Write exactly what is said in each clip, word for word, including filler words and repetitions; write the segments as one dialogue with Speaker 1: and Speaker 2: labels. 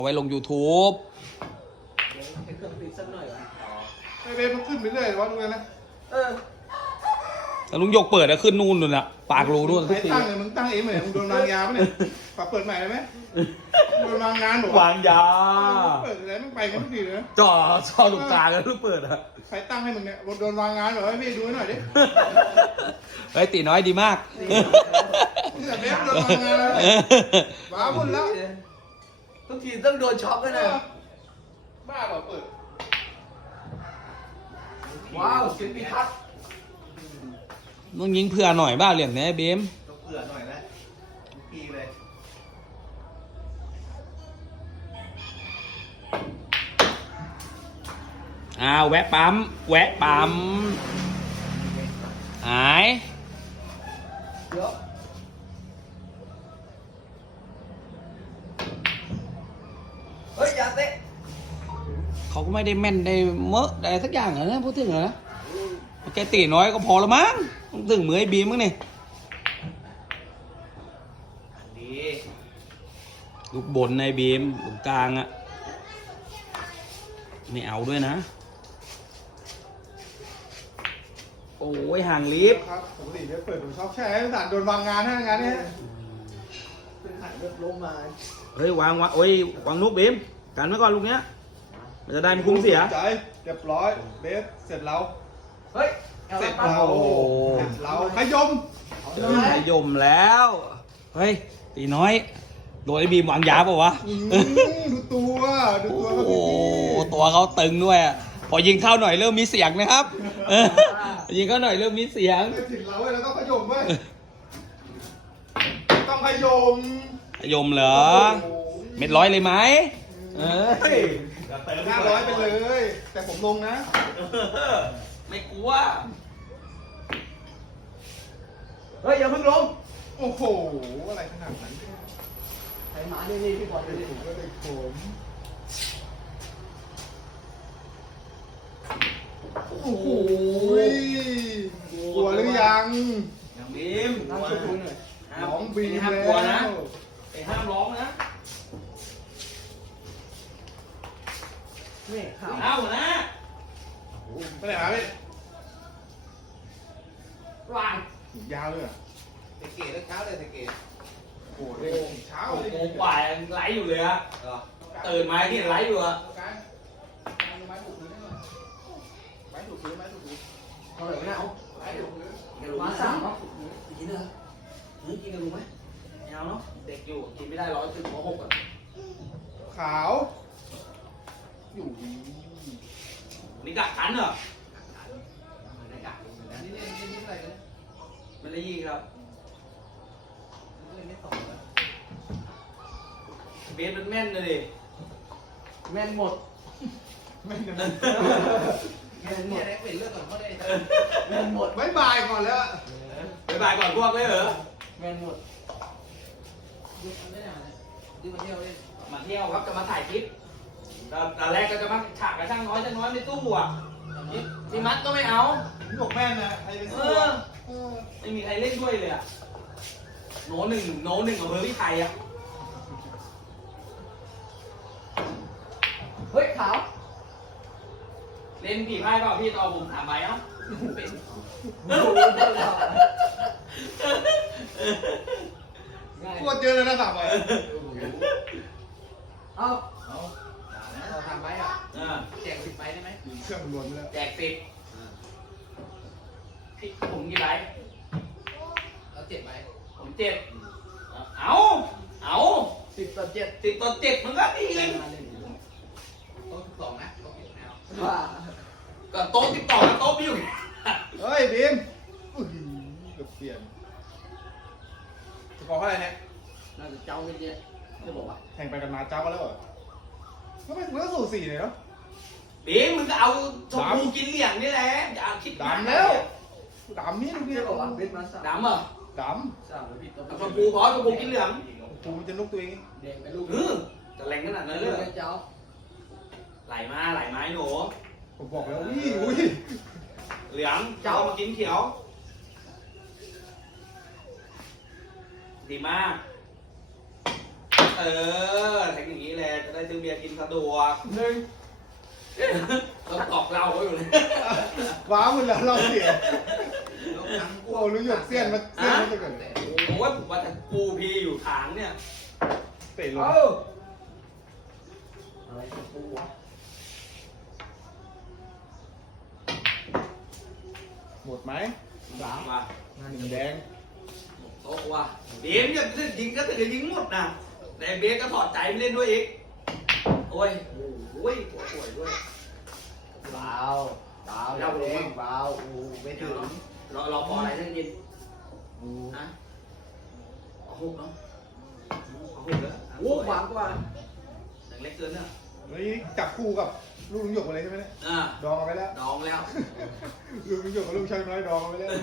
Speaker 1: เอาไว้ลง YouTube
Speaker 2: ให้เครื่องปิดสักหน่อยวะ
Speaker 3: ไอเบฟมันขึ้นไปเรื่อยวะตรงนั้นนะ
Speaker 2: เออ
Speaker 1: แล้วลุงหยกเปิดอะขึ้นนู่นนู่นอะปากรูนู่นทุ
Speaker 3: ใคร
Speaker 1: กที
Speaker 3: ตั้งเลยมึงตั้งเองไหมมึงโดนวางยาปะเนี่ยปรับเปิดใหม่ได้ไหมโดนวางงานบอก
Speaker 1: วางยา
Speaker 3: เปิดอะไรมึงไปกันทุกทีเลยนะ
Speaker 1: จ่อจ่อลูกตากันลูกเปิดอะ
Speaker 3: ใครตั้งให้มึงเนี่ยโดนวางงานบอกให้พี่ดูให้หน่อยดิ
Speaker 1: ไอ้ยตีน้อยดีมาก
Speaker 3: นี่แต่เบฟโดนวางงานแล้วว้าวุ่นแล้ว
Speaker 2: ทุกทีต้องโดนช็อกด้วยนะ
Speaker 3: บ้าเปล่าเปิด
Speaker 2: ว้าวเสียงปีทัศน์
Speaker 1: ต้องยิงเผื่อหน่อยบ้าเหรียญเนี้ยเบม
Speaker 4: ต้องเผื่อหน่อยนะปีเลย
Speaker 1: อ้าวแวะปั๊มแวะปั๊มหาย
Speaker 2: เดี๋ยวเฮ้ยอย่าเตะ
Speaker 1: เขาก็ไม่ได้แม่นได้เมอะได้สักอย่างอะนะพูดถึงอะนะแกตีน้อยก็พอละมั้งถึงมือไอ้บีมมั้งนี่
Speaker 4: ดี
Speaker 1: ลูกบนในบีมลูกกลางอะไม่เอาด้วยนะ โอ้ยห่างลิฟต์
Speaker 3: ครับปกติเนี่ยเปิดผมชอบแช่ให้สารโดนวางงานให้งานนี้
Speaker 2: เป็นหันเลือดลมมา
Speaker 1: เฮ้ยวางวางโอ้ยวางลูกบีมกันไว้ก่อนลูกเนี้ยมันจะได้ไม่คุ้มเสีย
Speaker 3: ใจเรียบร้อยเบฟเสร็จแล้ว
Speaker 2: เฮ้ยเอา
Speaker 3: เสร็จ
Speaker 2: ปั๊บ
Speaker 3: เรา
Speaker 1: โอ้โห
Speaker 3: เสร็จเราขยม
Speaker 2: เอา
Speaker 1: เดี๋
Speaker 2: เลย
Speaker 1: วยยมแล้วเฮ้ยตีน้อยโดนไอ้บีมวางยาเปล่าวะ
Speaker 3: อืมดูตัวดูตัวเขา
Speaker 1: โอ้
Speaker 3: ดี
Speaker 1: ตัวเขาตึงด้วยอะพอยิงเข้าหน่อยเริ่มมีเสียงนะครับเออยิงเข้าหน่อยเริ่มมีเสียง
Speaker 3: ๆถึงเราเว้ยเราต้องขยมเว้ยต้องขยม
Speaker 1: ยมเหรอเม็ดร้อยเลยไหมเอ้ย
Speaker 3: ห้าร้อยไปเลย แต่ผมลงนะ
Speaker 1: ไม่กลัว
Speaker 2: เฮ้ยอย่าเพิ่งลง
Speaker 3: โอ้โห อะไรขนาดนั้น
Speaker 2: ใส่หมาดีนี่พี่บอลดีนี่
Speaker 3: ผมก็เลยผม
Speaker 1: โอ้โห
Speaker 3: อุ้ยกลัวหรือยัง
Speaker 1: อย่างบีม
Speaker 2: น้ำชุบคุณหน่อย
Speaker 3: น้องบีม
Speaker 1: ห้าม
Speaker 3: แล้
Speaker 1: กลัวนะ
Speaker 3: ว
Speaker 1: ไอ้ห้ามร้องนะ
Speaker 2: นี่ข่าว
Speaker 1: เอานะ
Speaker 3: ไปไหนมาพี่
Speaker 2: วาง
Speaker 3: ยาวเลยเหรอ่ะ
Speaker 4: ตะเกียบแล้วเช้าเลยตะเกียบ
Speaker 3: โอ้โหเช้า
Speaker 1: โอ้
Speaker 3: เลย
Speaker 1: โหกว่ายังไลฟ์อยู่เลยอะ
Speaker 4: เหรอ
Speaker 1: ตื่นมาที่ไลฟ์อยู่อะ
Speaker 3: การไม้ถูกพื้นได้ไหมไม้ถูกพื้นไม้ถูกพื้น
Speaker 2: เอาเลยนะเอา
Speaker 3: ไม้ถูกพื้น
Speaker 2: มาสามเนาะกินเลย
Speaker 1: นี่กินกันรู้ไหมไม่เอาเนาะเด็กอยู่กินไม่ได้ร้อยถึงมหกอะ
Speaker 3: ขาว อยู่ดี
Speaker 1: นี่กักขันเหรอไม่ได้กัก
Speaker 3: นี่นี่นี่นี่อะไรนะ
Speaker 1: ไม่ได้ยิงครับ
Speaker 3: นี่ไม่ต่อเลย
Speaker 1: เบสมันแม่นเลยดิ
Speaker 2: แม่นหมด
Speaker 3: ไม่เดี๋ยว
Speaker 2: แม่นหม
Speaker 4: เนี่
Speaker 2: ด
Speaker 4: ยได้เป็นเรื่องของเขาได้
Speaker 2: แม่นหมด
Speaker 3: บายบายก่อนแล้ว
Speaker 1: ไปบ่ายก่อนพวกเลยเหรอ
Speaker 2: แม่นหมด
Speaker 4: ดูไม่ได้ดูมาเที่ยวเล่น
Speaker 1: มาเที่ยวครับจะมาถ่ายคลิปตอนตอนแรกก็จะมาฉากกับช่างน้อยช่างน้อยในตู้อ่ะนี่พี่มัดก็ไม่เอา
Speaker 3: หนกแม่นนะใครจะ
Speaker 1: เอ
Speaker 3: สู้
Speaker 1: อ
Speaker 3: อะ
Speaker 1: ไม่มีใครเล่นด้วยเลยอ่ะโน้หนึ่งโน้หนึ่งของเบอร์พี่ไทยอ่ะ
Speaker 2: เฮ้ยขาว
Speaker 1: เล่นผีไพ่เปล่าพี่ต่อผมถามไปเอ้าเป็น
Speaker 2: ง่าย
Speaker 3: กลัวเจอเลยนะสามใบ
Speaker 2: เอา
Speaker 4: เราทำไหมอ่ะ
Speaker 1: อ่า
Speaker 4: แจกสิบใบได้ไหม
Speaker 3: เครื่องล้วนแล้ว
Speaker 1: แจกสิบพี่ผมกี่ใบ
Speaker 4: เราเจ็ดใบ
Speaker 1: ผมเจ็ดเอาเอา
Speaker 2: สิบต่อเจ็ด
Speaker 1: สิบต่อเจ็ดมันก็ดีเลย
Speaker 4: โต๊ะสิบสองนะโต๊ะสิบแล้ว
Speaker 2: ว่า
Speaker 1: ก็โต๊ะติดต่อกับโต๊ะพี่อยู่
Speaker 3: เฮ้ยบีมอุ้ยเกือบเปลี่ยนจะขอเท่าไหร่เนี่ย
Speaker 2: น่าจะเจ้าเยอะๆจะบอกว่า
Speaker 3: แข่งไปกันมาเจ้ากันแล้วเหรอทำไมมันก็สูสีเลยเนาะ
Speaker 1: บีมมึงก็เอาชมพูกินเหลี่ยงนี่แหละอย่าคิด
Speaker 3: ดำแล้วดำนี่ดูดิ
Speaker 2: จะบอกว่าเบ็ดมาสาม
Speaker 1: ดำเหรอ
Speaker 3: ด
Speaker 2: สามหรือผิดตัว
Speaker 1: เอาชมพูพอชมพูกินเหลือง
Speaker 3: ำกูมันจะนุกตัวเอง
Speaker 2: แดงไปลูก
Speaker 1: เออจะแรงขนาดนั้นเลยเหรอ
Speaker 2: เจ้า
Speaker 1: ไหลมาไหลมาไอ้หนู
Speaker 3: ผมบอกแล้วอุ้ยอุ้ย
Speaker 1: เหลืองเจ้ามากินเขียว ดีมาก เอเออแทงอย่างนี้แหละจะได้ซื้อเบียร์กินสะดวก
Speaker 2: หนึ่ง
Speaker 1: ต้องตอกเราเขาอยู่เลย
Speaker 3: ว้าวมันแล้วเราเสีย
Speaker 4: แล้วครั้ง
Speaker 3: โอ้รู้หยกเสี้ยนมาเสี้ยนมาจะเกิด
Speaker 1: โอ้ยผมว่าแต่กูพีอยู่ทางเนี่ย
Speaker 3: เตะลง
Speaker 2: เอ้าอะไรกับกูวะ
Speaker 3: หมดไหม
Speaker 1: สามมา
Speaker 3: หนึ่งแดง
Speaker 1: โต๊ะว่ะเบียร์จะยิงก็ถึงจะยิงหมดนะแต่เบียร์ก็ถอดใจไม่เล่นด้วยอีกโอ้ยโอ้ยปวดป่วยด้วย
Speaker 2: เบาเบาเบาเบาอูไม่ถึง
Speaker 1: เราเราพออะไรได้ยิน
Speaker 2: อู
Speaker 1: นะเอาหกเนาะเอาหกแล้ว
Speaker 2: โอ้หวานกว่า
Speaker 1: อย่างเล็กเกินเนี่ย
Speaker 3: นี่จับคู่กับลูกลุงหยกมาเลยใช่ไหมเนี่ย
Speaker 1: อ่า
Speaker 3: ดองเอาไปแล้ว
Speaker 1: ดองแล้ว
Speaker 3: ลูกลุงหยกกับลูกชายน้อยดองเอาไปแล้ว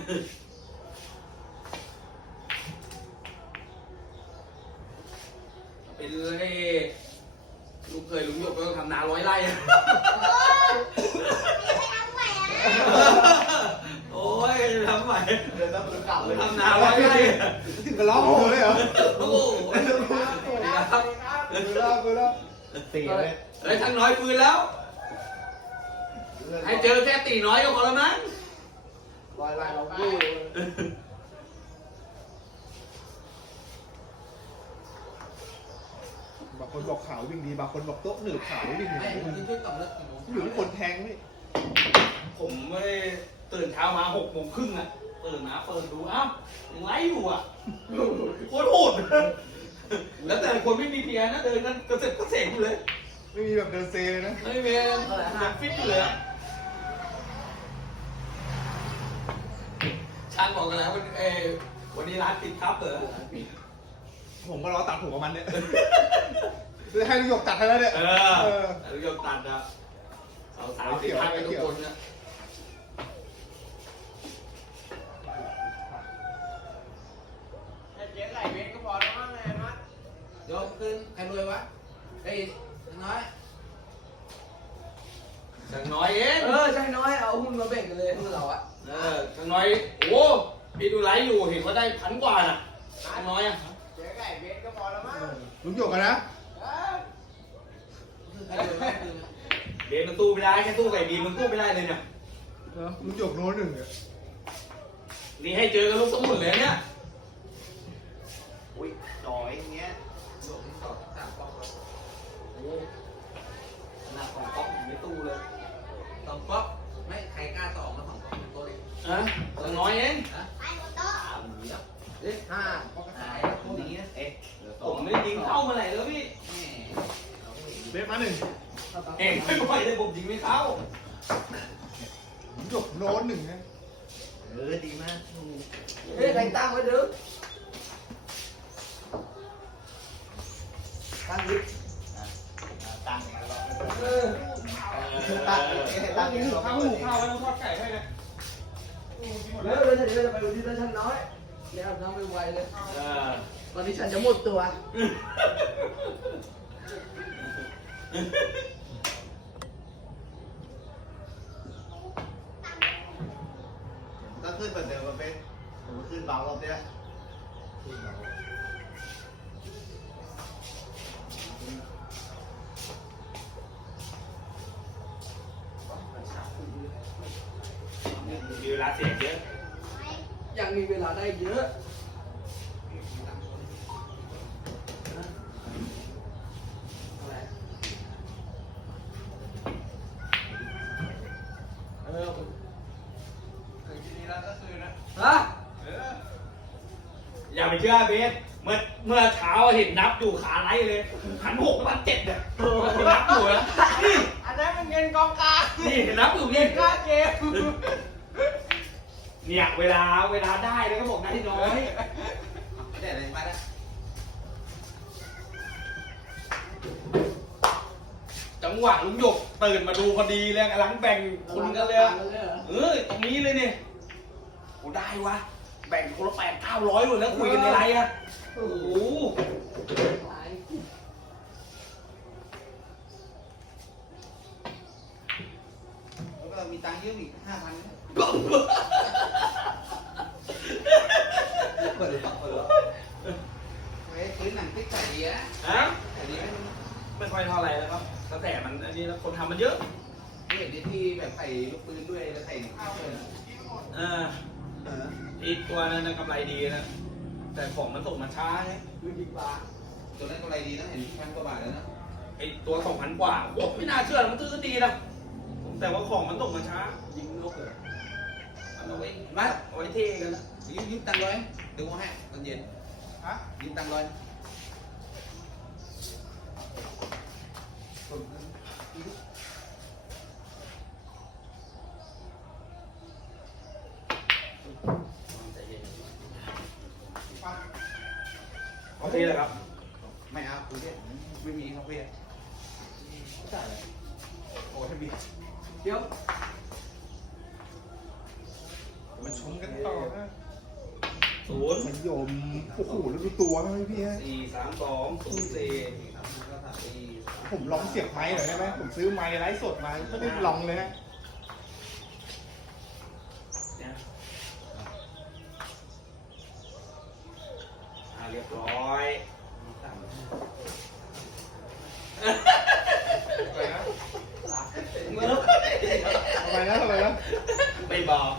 Speaker 1: เป็นเลยลูกเคยลุงหยกก็ทำนาร้อยไร่อะโอ้ยทำใหม่
Speaker 2: เดินตามตัวเก่าเลย
Speaker 1: ทำนาร้อยไร่อะ
Speaker 3: ถึงกับร้องโอ้โหเลยเหรอ
Speaker 1: โอ้โหครับ
Speaker 3: เบอร์ล่าเบอร์ล่าสี่เลย
Speaker 1: เฮ้ยทั้งน้อยฟื้นแล้ว ให้เจอแค่ตีน้อยก็พอแล้วมั้ง
Speaker 2: ลอยลายเรากู้
Speaker 3: บางคนบอกขาววิ่งดีบางคนบอกโต๊ะหนืดขาววิ่งดี
Speaker 4: ไอ้คนที่ช่วยตอบเรื่องกี่โมง
Speaker 3: อยู่ที่คนแทงนี่
Speaker 1: ผมไม่ได้ตื่นเช้ามาหกโมงครึ่งอ่ะตื่นมาเปิดดูอ้าวยังไลฟ์อยู่อ่ะโคตรโหดแล้วแต่คนไม่มีเพียนะเดินกันกระเซ็บกระเสงอยู่เลย
Speaker 3: ไม่มีแบบเดินเซเลยนะ
Speaker 1: ไม่มียังฟิตอยู่เลยอะช่างบอกกันแล้ววันเออวันนี้ร้านปิดครับเหรอ
Speaker 3: ผมก็รอตัดผมกับมันเนี่ยจะให้ลุงหยกตัดให้แล้วเนี่ย
Speaker 1: เอ
Speaker 3: เอ
Speaker 1: อ
Speaker 3: อ
Speaker 1: แล้วยกตัดอ่ะสาวสาวติดพันกันทุกคนนะ
Speaker 2: เจ๊ไหลเวทก็พอแล้วมั้งไงมัด
Speaker 4: เดี๋ยวขึ้นใครรวยวะไอ้น้อย
Speaker 1: จังน้อยเอง
Speaker 2: เออใช่น้อยเอาหุ้นมาแบ่งกันเลยหุ้นเราอะ
Speaker 1: เออจังน้อยโอ้พี่ดูไลฟ์อยู่เห็นว่าได้พันกว่าน่ะจังน้อยอ่ะ
Speaker 2: เจ๊ไหลเวทก็พอแล้วมั้ง
Speaker 3: ลุงหยกกันนะ
Speaker 4: ใครรวยวะคือ
Speaker 1: เบนมันตู้ไม่ได้แค่ตู้ไก่บีมันตู้ไม่ได้เลยเนี่ย
Speaker 3: ลุงหยกโน้นหนึ่งเนี่ย
Speaker 1: นี่ให้เจอกันลูกสมุนเลยเนี่ย
Speaker 2: อุ้ยจ่อยอย่างเงี้ย
Speaker 4: หลวงสองสามปอง
Speaker 1: โอ้หน้าของก๊อกอยู่ในตู้เลย
Speaker 4: สองป๊อกไม่ใครกล้าสองมาสองป๊อกเป็นตัวเล็ก
Speaker 1: อะจังน้อยเอง
Speaker 4: นะ
Speaker 2: สามเนี้ยเอ๊ะห้าปก
Speaker 4: หา
Speaker 2: ติ
Speaker 4: ยพวกนี้นะ
Speaker 2: เอ๊ะ
Speaker 1: ผมไม่ยิงเข้ามาไหนแล้วพี่
Speaker 4: แม่เราไม่เห็น
Speaker 3: เบสมาหนึ่ง
Speaker 1: เองไม่ไหวเลยผมยิงไม่เข้า
Speaker 3: ลุงหยกโน้นหนึ่งนะ
Speaker 2: เออดีมากเฮ้ยใครตั้งไว้เด้อตั้งดิตั้งเออตั้งตั้งหูข้าวหูข้าวไว้ต้องทอดไก่ให้นะแล้วเลยเดี๋ยวจะไปดูที่ชั้นน้อยแล้วน้ำไปไวเลย
Speaker 1: เออ
Speaker 2: ตอนนี้ฉันจะหมดตัว
Speaker 5: ก็ขึ้นเหมือนเดิมมันเป็นผมขึ้นเบารอบนี้แหละ
Speaker 1: มีเวลาเสียเยอะ
Speaker 2: ยังมีเวลาได้เยอะเออเคยกินนี้แล้วก็คือนะฮะ
Speaker 1: อย่าไปเชื่อเบสเมื่อเมื่อเช้าเห็นนับอยู่ขาไล่เลยพันหกพันเจ็ดเนี่ยเห็นนับอยู่นะนี่
Speaker 2: อันนั้นมันเงินกองกลาง
Speaker 1: นี่เห็นนับอยู่นี่
Speaker 2: ค่าเกม
Speaker 1: เนี่ยเวลาเวลาได้แล้วก็บอกได้น้อย
Speaker 4: ได้อะไรมาแล้ว
Speaker 1: จังหวะลุงหยกตื่นมาดูพอดีเลยกำลังแบ่งคนกันเลยอะเออตรงนี้เลยเนี่ยโอ้ได้วะแบ่งคนละแปดเก้าร้อยเลยแล้วคุยกันในไลน์อะโอ้โห
Speaker 4: แล้วก็มีตังค์ยืมอีกห้าพัน
Speaker 5: เปิดเลยเปิดเลย
Speaker 4: เฮ้ยพื้นหนังติ๊กใส่ดีนะ
Speaker 1: อฮะ
Speaker 4: อันนี้
Speaker 1: ไม่ค่อยเท่าไหร่แล้วครับตั้งแต่มันอันนี้แล้วคนทำมันเยอะ
Speaker 4: ไม่เห็นที่แบบใส่ลูกปืนด้วยแล้วใส่ข้าวด้วยนะ
Speaker 1: เอออีกตัวนั้นนะกำไรดีนะแต่ของมันส่งมาช้าไง
Speaker 4: ดูดีกว่าตัวนั้นกำไรดีนะเห็นพันกว่าบาทแล้วนะ
Speaker 1: ไอตัวสองพันกว่าโอ้ไม่น่าเชื่อมันตื้อดีนะแต่ว่าของมันส่งมาช้า
Speaker 4: ยิงนกเลย
Speaker 1: มันเอาไว้
Speaker 4: มา
Speaker 1: เอาไว้เท่กันนะ
Speaker 4: ยืมยืมตังค์ร้อยเดี๋ยวให้ตอนเย็น
Speaker 3: ฮะ
Speaker 4: ยืมตังค์ร้อย
Speaker 1: โอเคเลยครับ
Speaker 4: ไม่เอาคุณเนี่ยไม่มีคาเฟ่จ่ายเลยโอ้ถ้ามีเดี๋ยว
Speaker 3: มาชมกันต่อนะ
Speaker 1: ศูนย์
Speaker 3: มายมโอ้โหแล้วดูตัวนะพี่ฮะ
Speaker 1: สี่สามสองศูนย์สี่
Speaker 3: ผมลองเสียบไม้หน่อยได้ไหมผมซื้อไม้ไลฟ์สดมาไม่ได้ลองเลยฮะ
Speaker 1: เนี่ยอ่าเรียบร้อย
Speaker 3: อะไรนะทำไมนะทำไมนะ
Speaker 1: ไม่บอก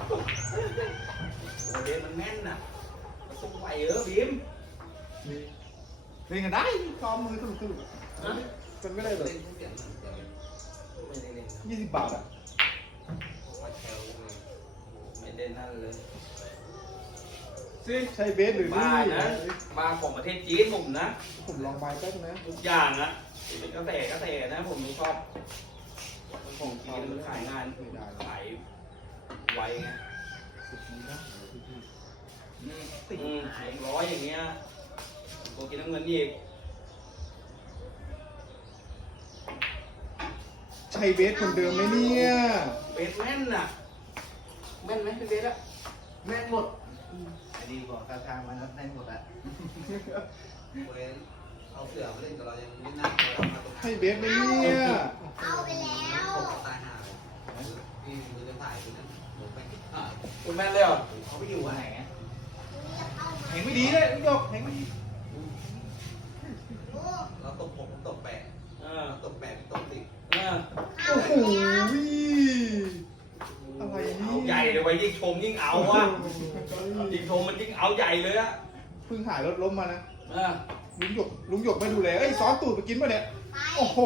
Speaker 1: โอเดนมันแม่นน่ะมันสู้ไหวเออบีม
Speaker 3: เล่นกันได้กอมมือตุ้ม
Speaker 1: ฮะ
Speaker 3: ๆมันไม่ได้แบบ
Speaker 4: เล่นทุกอย่างนะแต่ไม่ได้เล่นนะ
Speaker 3: ยี่สิบบาทอ่ะ
Speaker 4: มาแถวเลย
Speaker 1: ไม่ได้นั่นเลย
Speaker 3: ซิใช้เบสหรือ
Speaker 1: บ้า
Speaker 3: นี่
Speaker 1: นะมาของประเทศจีนผมนะ
Speaker 3: ผมลองไม้แป๊บนะ
Speaker 1: ทุกอย่างอะเป็นกระแสกระแสนะผมชอบมันของจีนมันขายงานขายไวไง
Speaker 3: สุดนี้นะ
Speaker 1: อืมหายร้อยอย่างเงี้ยตัวกินน้ำเงินนี่อีก
Speaker 3: ใช้เบสคนเดิมไหมเนี่ย
Speaker 1: เบสแม่นน่ะแม่นไหมเป็นเบสอะ
Speaker 4: แม่นหมดอันนี้บอกกระทางมันแม่นหมดอะเว้นเอาเสือมาเล่นกับเรายังไม่น่าเรามาตรง
Speaker 3: ใช้เบสไหมเนี่ย
Speaker 6: เอาไปแล้ว
Speaker 4: ตายห่าพี่มือจะถ่ายคุณนะหนูไปอ่า
Speaker 1: คุณแม่นเลยเหรอ
Speaker 4: เขาไปอยู่ไหนอ่ะ
Speaker 3: แหงไม่ดีเลยลูกหยกแหงไม่ดี
Speaker 4: เราตบผมตบแปะ
Speaker 1: เออ
Speaker 4: ตบแปะตบสิ
Speaker 1: เออ
Speaker 3: โอ้โหอะไรนี่
Speaker 1: เอาใหญ่เลยไว้ยิ่งชมยิ่งเอาอะยิ่งชมมันยิ่งเอาใหญ่เลยอะ
Speaker 3: เพิ่งหายรถล้มมานะ
Speaker 1: เออ
Speaker 3: ลุงหยกลุงหยกไม่ดูแลเอ้ยซ้อนตูดไปกินป่ะเนี่ย โอ้โห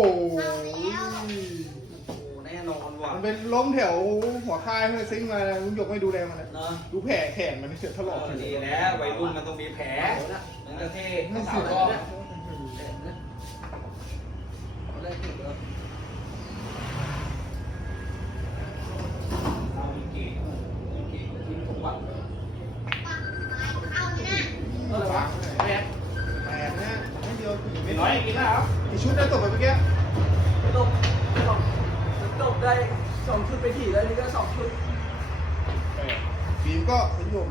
Speaker 1: โอ้แน่นอนว่ะ
Speaker 3: มันเป็นล้มแถวหัวค่ายเพื่อซิงมาลุงหยกไม่ดูแลมันนะ
Speaker 1: เนาะ
Speaker 3: ดูแผลแขนมันเสียถลอก
Speaker 1: เออดีแล้ววัยรุ่นมันต้องมีแผลมันก็เท่สาวก็
Speaker 4: เอาเลยถูกแล้ว
Speaker 1: เรามีเก่งมีเก่งทิ้งทุกวัน
Speaker 3: เออวะแปดแปดนะไม่เดียว
Speaker 1: ไม่น้อยกินแล้ว
Speaker 3: กี่ชุดได้ตกไปเมื่อกี้
Speaker 2: ตบสองตบได้สองชุดไปถี่แล้วนี่ก็สองชุด
Speaker 3: บีมก็นิยม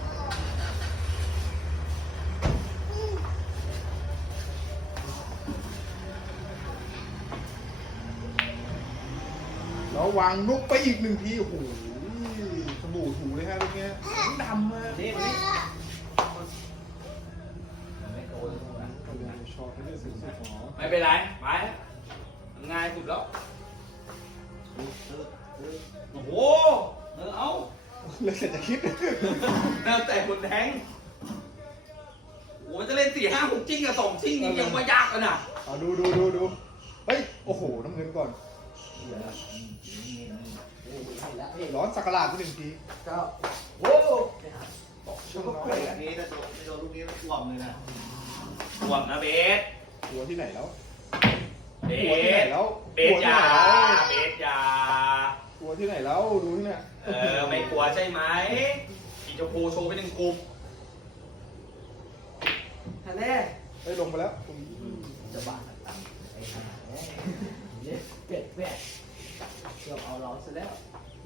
Speaker 3: แล้ววางนุกไปอีกหนึ่งที โอ้โหสบู่ถูเลยฮะตรงเนี้ยดำมาก
Speaker 1: นี่มันนี่
Speaker 4: ไม่โตเลยทุกวัน
Speaker 3: ชอบไม่ได้สุดๆหรอ
Speaker 1: ไม่เป็นไรไปง่ายสุดแล้วโอ้โหเออเอา
Speaker 3: เลยแต่จะคิด
Speaker 1: แล้วแต่คนแทงโอ้จะเล่นสี่ห้าหกจิ้งกับสองจิ้งนี่ยังว่ายากกันอ่ะ
Speaker 3: เอาดูดูดูดูเฮ้ย โอ้โห น้ำเงินก่อน ร้อนสักหลาดไปหนึ่งที
Speaker 2: ก็โอ้โห
Speaker 3: ช่วงน้อ
Speaker 5: ไอ้
Speaker 3: ย
Speaker 5: อันนี้ถ้าโดนโดนลูกนี้กล่อมเลยนะ
Speaker 1: ห่วงนะเบส
Speaker 3: ตัวที่ไหนแล้ว
Speaker 1: เบ
Speaker 3: ตัวที่ไหน
Speaker 1: ส
Speaker 3: แล้ว
Speaker 1: เบ
Speaker 3: ตัว
Speaker 1: ส
Speaker 3: ที่
Speaker 1: ยา
Speaker 3: ไหนแล้ว
Speaker 1: เบสยา
Speaker 3: ตัวที่ไหนแล้วดูที่เนี่ย
Speaker 1: เออไม่กลัวใช่ไหมอีชมพูโชว์ไปหนึ่งกลุ่ม
Speaker 2: ฮันแน่
Speaker 3: เฮ้ยลงไปแล้ว
Speaker 2: จะบาดตังไอ้ห่าเนี่ยเป็ดแปดเกือบเอาเราซะแล้ว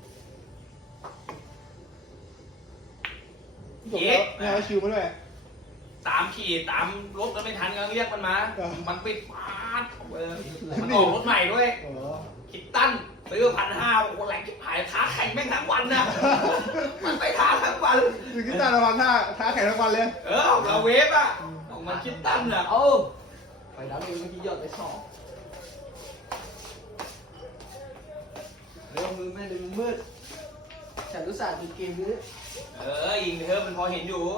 Speaker 3: จบแล้วเนี่ยเอาชิวมาด้วย
Speaker 1: ตามขี่ตามรถก็ไม่ทันก็เรียกมันมา
Speaker 3: เออ
Speaker 1: มันปิดปาดเออมันออกรถใหม่ด้วย
Speaker 3: เออ
Speaker 1: คิดตั้นซื้อพันห้าโอ้โหแรงคิดหายท้าแข่งแม่งทั้งวันนะ มันไปท้าทั้งวัน
Speaker 3: คือกินตาระวังหน้าท้าแข่งทั้งวันเลย
Speaker 1: เออเราเวฟอ่ะออกมาคิดตั้นอ่ะ
Speaker 2: เอาไปแล้วเองเมื่อกี้หยอดไปสองเร็วมือแม่ดึงมืดฉันรู้สึกดูเกมนี้
Speaker 1: เออยิงเถอะมันพอเห็นอยู่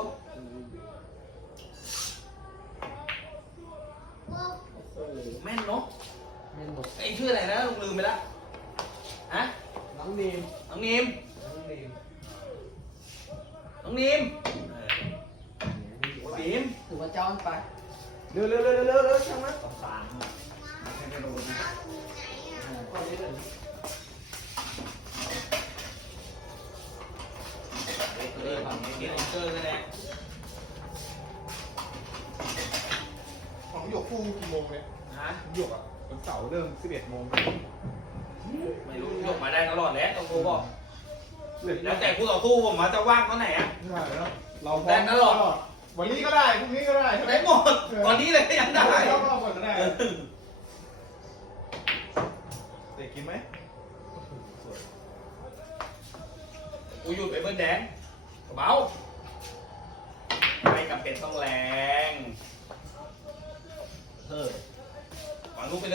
Speaker 1: โอ้โหแม่นเนาะ
Speaker 2: เล่นหมด
Speaker 1: ไอ้ชื่ออะไรนะลุงลืมไปละฮะ
Speaker 2: น้องเนม
Speaker 1: น้องนิม
Speaker 2: น้องเนม
Speaker 1: น้องนิมโอ้ยนิม
Speaker 2: ถือว่าเจ้ามันไปเร็วเร็วเร็วเร็วเร็วช่างมัน
Speaker 4: ต้องสามอ่ะไม่ใช่ไม่โดนนะ
Speaker 2: ก่อนนี้เลย
Speaker 4: เด็กตัวนี้ฝั่งนี้
Speaker 1: เกี
Speaker 4: เกี่
Speaker 1: ย
Speaker 4: ยว
Speaker 1: ร์เกอร์กันแหละ
Speaker 3: ของหยกฟูกี่โมงเนี่ย
Speaker 1: ฮะ
Speaker 3: หยกอ่ะวันเสาร์เริ่มสิบเอ็ดโมง
Speaker 1: ไม่รู้ยกมาได้ตลอดแหล้วต้องโทรบอก
Speaker 3: เสร็จ
Speaker 1: แล้วแต่คู่ต่อสู้ผมมาจะว่างตอนไหนอะ
Speaker 3: ไม่ได้แล้วเราพร้
Speaker 1: ได้
Speaker 3: อม
Speaker 1: ตลอด
Speaker 3: วันนี้ก็ได้พรุ่งนี้ก็ได้ใช่ไหม
Speaker 1: ได้หมดตอนนี้เลยก็ยังได้
Speaker 3: รอบๆก่อนก็ได้เด็กกินไหม
Speaker 1: กูหยุดไปเบิ้ลแดงเบาไม่จำเป็นต้องแรง
Speaker 4: เออ
Speaker 1: วางลูกไปเลย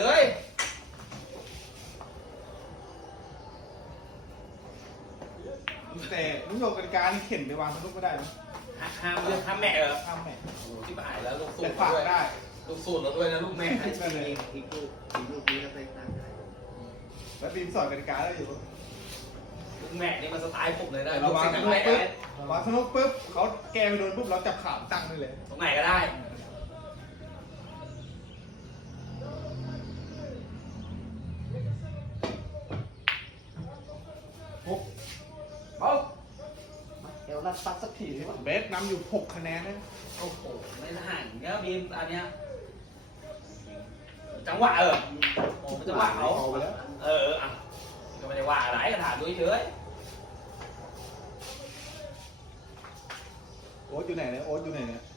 Speaker 3: แต่นุ่งหยกกติกานี่เข็นไปวางสนุกไม่ได้นะ
Speaker 1: ห้ามเลือกห้ามแม่เหรอ
Speaker 3: ห้ามแม่
Speaker 1: โอ้โหที่หายแล้วลูกสู
Speaker 3: แต่
Speaker 1: ตร
Speaker 3: ฝาก
Speaker 1: ด้วย
Speaker 3: ได้
Speaker 1: ลูกสูตรเราด้วยนะลูกแม่
Speaker 3: นั่นเลย
Speaker 4: อีกลูกอีกลูกนี้ก็ไปตั้งใจ
Speaker 3: แล้วทีมสอนกติกาได้อยู่
Speaker 1: ลูกแม่นี่มันสไตล์ผมเลยนะ
Speaker 3: เรา
Speaker 1: ลูก
Speaker 3: วาง
Speaker 1: สิ่ง
Speaker 3: ส
Speaker 1: ไห
Speaker 3: นุ
Speaker 1: น
Speaker 3: ก
Speaker 1: ไป
Speaker 3: ปุ๊บวางสนุกปุ๊บเขาแกไปโดนปุ๊บเราจับขามตั้งได้เลย
Speaker 1: ตรงไหนก็ได้หกเบา
Speaker 2: เดี๋ยวรัดฟัดสักทีดีกว่า
Speaker 3: เบสนำอยู่หกคะแนนนะ
Speaker 1: โอ้โหไม่ห่างเนี้ยบีมอันเนี้ยจังหวะเออโอ้เป็นจังหวะเขา
Speaker 3: เอาไปแล้ว
Speaker 1: เออเอออ่ะก็ไม่ได้ว่าอะไรก็ถามดูเฉย
Speaker 3: โอ๊ตอยู่ไหนเนี่ยโอ๊ตอยู่ไหนเนี่ย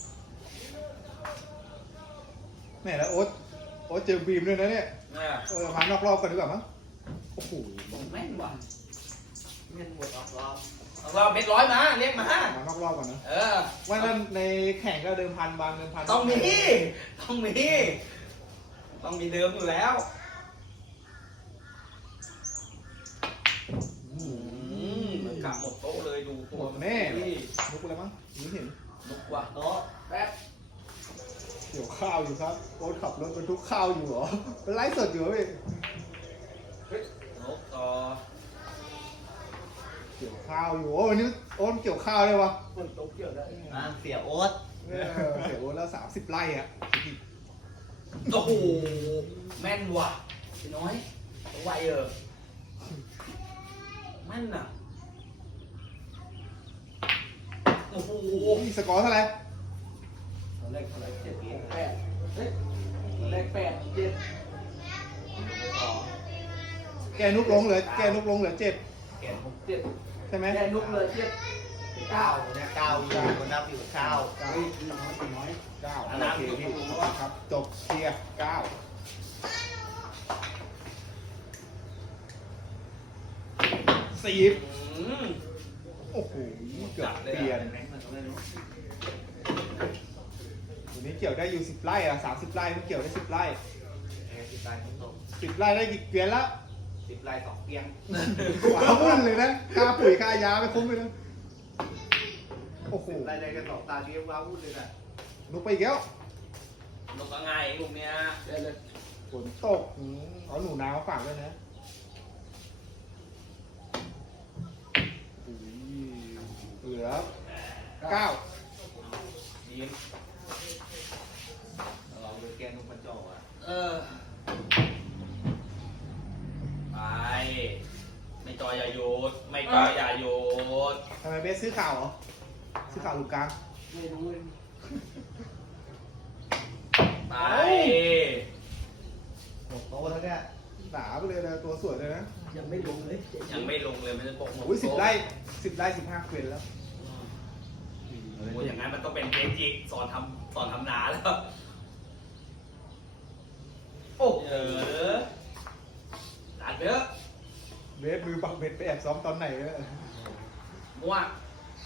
Speaker 3: ไหนแล้วโอ๊ตโอ๊ตเจอบีมด้วยนะเนี่ย
Speaker 1: ๆเนี่ย
Speaker 3: เออมานอกรอบกันดีกว่ามั้งโอ้โห
Speaker 1: แม่นว่ะ
Speaker 2: เงินหมดออกรอบ
Speaker 1: เอาเราเม็ดร้อยมาเรียกมา
Speaker 3: มานอกรอบกันนะ
Speaker 1: เออ
Speaker 3: ว่านั้นในแข่งก็เดิมพันบางเดิมพัน
Speaker 1: ต้องมี ต้องมี ต้องมีเดิมอยู่แล้วอืมเหมือนกลับหมดโต๊ะเลยดู
Speaker 3: หมดแน่ลุกอะไรมั้งนี่เห็น
Speaker 1: ลุกว่ะโต๊ะแป๊บ
Speaker 3: เกี่ยวข้าวอยู่ครับโอ๊ตขับรถบรรทุกข้าวอยู่เหรอเป็นไลฟ์สดอยู่เหรอพี่
Speaker 1: ลุกต่อ
Speaker 3: เกี่ยวข้าวอยู่โอ้วันนี้โอ๊ตเกี่ยวข้าวเลยวะ
Speaker 2: คนโต๊ะเกี่ยวได้
Speaker 4: อ่ะเสียโอ๊ต
Speaker 3: เออเกี่ยวโอ๊ตแล้วสามสิบไร่อะ
Speaker 1: โอ้โหแม่นว่ะพี่น้อยไหวเออแม่นน่ะโอ้โห
Speaker 3: มีสกอร์เท่าไหร่
Speaker 4: ตอนแรกเท่าไหร่เจ็ดเกม
Speaker 2: แปดเฮ้ยแรกแปดเจ็ด
Speaker 4: สอง
Speaker 3: แกนุกลงเหลือแกนุกลงเหลือเจ็ด
Speaker 4: เกมหก
Speaker 2: เจ็ด
Speaker 3: ใช่ไหม
Speaker 2: แค่นุกเลยเจ็ดเก้า
Speaker 4: เก้าเนี่ยเก้าอยู่คนนับอยู่เก้า
Speaker 3: เก้า
Speaker 2: เฮ้ยน้อยน้อย
Speaker 3: เก้า
Speaker 1: อันนั้น
Speaker 3: โอเค
Speaker 1: คือ
Speaker 3: พี่
Speaker 1: ถูกว่า
Speaker 3: ครับจบเคลียร์เก้าสี่
Speaker 1: อืม
Speaker 3: โอ้โหเกือบเปลี่ยน
Speaker 4: แบงค์มันก็ไม่รู้
Speaker 3: วันนี้เกี่ยวได้อยู่สิบไร่อะสามสิบไร่ไม่เกี่ยวได้สิบไร่
Speaker 4: แพ้สิบไร่ทั้งตก
Speaker 3: สิบไร่ได้กี่เกวียนละ
Speaker 4: สิบไร่สองเปียง
Speaker 3: ว้าวุ่นเลยนะค่าปุ๋ยค่ายาไม่คุ้มเลยนะโอ้โห
Speaker 4: สิบไร่ได้กันสองตาเรียกว่าวุ่นเลยแหละ
Speaker 3: นุกไปอีกแล้ว
Speaker 1: นกก็ง่ายเองลูกเนี้ย
Speaker 2: เดี๋ยวเลย
Speaker 3: ฝนตกอืมเอาหนูนามาฝากด้วยนะโอ้ยเหลือเก้า
Speaker 1: ดีม
Speaker 4: เราไปแกนนุ่มพันจออ่ะ
Speaker 1: เออ ไป ไม่จอยอย่าโยดไม่จอยอย่าโยด
Speaker 3: ทำไมเบสซื้อข่าวเหรอซื้อข่าวลูกกลาง
Speaker 2: ไม่รู้เลย
Speaker 1: ไป
Speaker 4: หมดโต๊ะแล้วเนี่ย
Speaker 3: หนาไปเลยนะตัวสวยเลยนะ
Speaker 2: ยังไม่ลงเลย
Speaker 1: ยังไม่ลงเลยมันจะตกหมด
Speaker 3: โอ้ยสิบไร่สิบไร่สิบห้าเกวียนแล้ว
Speaker 1: โอ้ยอย่างนั้นมันต้องเป็นเกจิสอนทำสอนทำนาแล้ว
Speaker 3: โอ้
Speaker 1: เออตัดเยอะ
Speaker 3: เบสมือปักเบ็ดไปแอบซ้อมตอนไหนเนี่ย
Speaker 1: มั่ว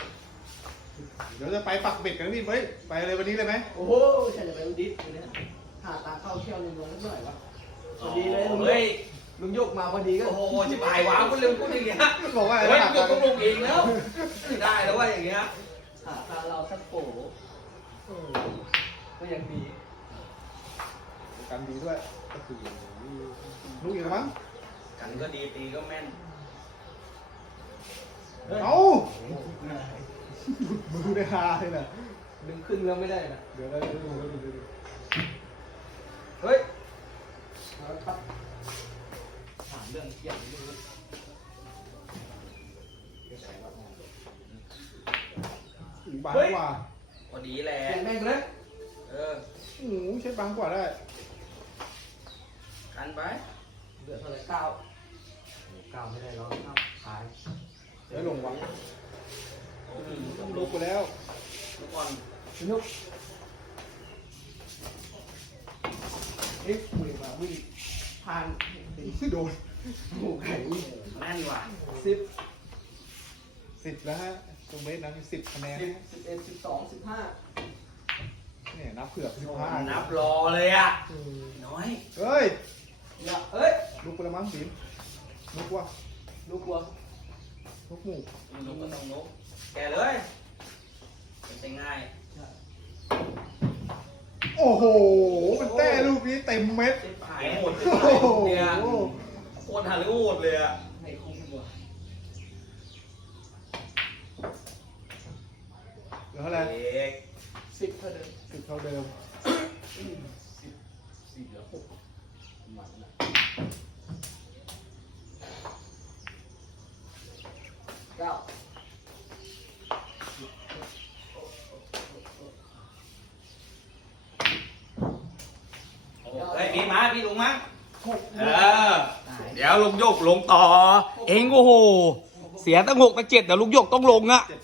Speaker 3: เดี๋ยวจะไปปักเบ็ดกันนะพี่เฮ้ยไปเลยวันนี้เลยไหม
Speaker 2: โอ้โหฉันจะไปอุดิตอยู่เนี่ย
Speaker 3: ไ
Speaker 2: หาตังค์เข้าเที่ยวในเมืองสักหน่อยวะพอดีเลยลุง
Speaker 1: เฮ้ย
Speaker 2: ลุงยกมาพอดีก็
Speaker 1: โอ้โหจิบหายวางคนเร็วพูดอย่างเงี้ย
Speaker 3: บอกว่า
Speaker 1: เฮ้ยมึงต้องลงเองแล้วไม่ได้แล้วว่าอย่างเงี้ย
Speaker 2: หาทางเราสักโผก็ยังดี
Speaker 3: กันดีด้วยก็คือลูกอีกมั้ง
Speaker 1: กันก็ดีตีก็แม่น
Speaker 3: เอามือได้ฮาเลยนะ
Speaker 2: ดึงขึ้นแล้วไม่ได้นะ
Speaker 3: เดี๋ยวเราดูดูดูดู
Speaker 2: เฮ้ยเอาละครับถามเรื่องเกี่ยวกับเรื่อง
Speaker 3: อีกบางกว่า
Speaker 1: พอดีแหละ
Speaker 2: เปลี่ยนแม่งเลย
Speaker 1: เออ
Speaker 3: โอ้โหใช้บางกว่าได้
Speaker 1: กันไป
Speaker 2: เหลือเท่าไหร่เก้าเก้าไม่ได้แล้วครับขาย
Speaker 3: แล้วลงวะลุกไปแล้ว
Speaker 1: ทุกคน
Speaker 2: นุกเอ๊ะคุยมาวิ่งผ่าน
Speaker 3: โดน
Speaker 2: หมูไก่
Speaker 1: แม่นว่ะ
Speaker 2: สิบ
Speaker 3: สิบแล้วฮะตรงเมตรนั้นสิบคะแนน
Speaker 2: สิบสิบเอ็ดสิบสองสิบห้า
Speaker 3: เนี่ยนับเผือกสิบห้า
Speaker 1: นับรอเลยอ่ะน้อย
Speaker 3: เฮ้ย
Speaker 2: อย่าเอ้ย
Speaker 3: ลุกไปแล้วมั้งสิลุกวะ
Speaker 2: ลูกวัว
Speaker 3: ลุกหมู่
Speaker 1: ลุกก็ต้องลุกแกเลยเป็นง่าย
Speaker 3: โอ้โหมันแต้ลูกนี้เต็มเม็ด
Speaker 1: เจ็บหายโหด
Speaker 3: โอ้โห
Speaker 1: เนี่ยโคตรหาเรื่องโหดเลยอ่ะ
Speaker 2: ให้คุ้มวัว
Speaker 3: เหลือเท่าไหร่
Speaker 1: เอก
Speaker 2: สิบเท่าเดิม
Speaker 3: สิบเท่าเดิม
Speaker 2: สี่เหลือหกประมาณนั้นเก้า
Speaker 1: เฮ้ยพี่มาพี่ลงมา
Speaker 2: หก
Speaker 1: เออเดี๋ยวลุงโยกลงต่อ เองโอ้โหเสียตั้งหกตั้งเจ็ดเดี๋ยวลุงโยกต้องลงอ่ะ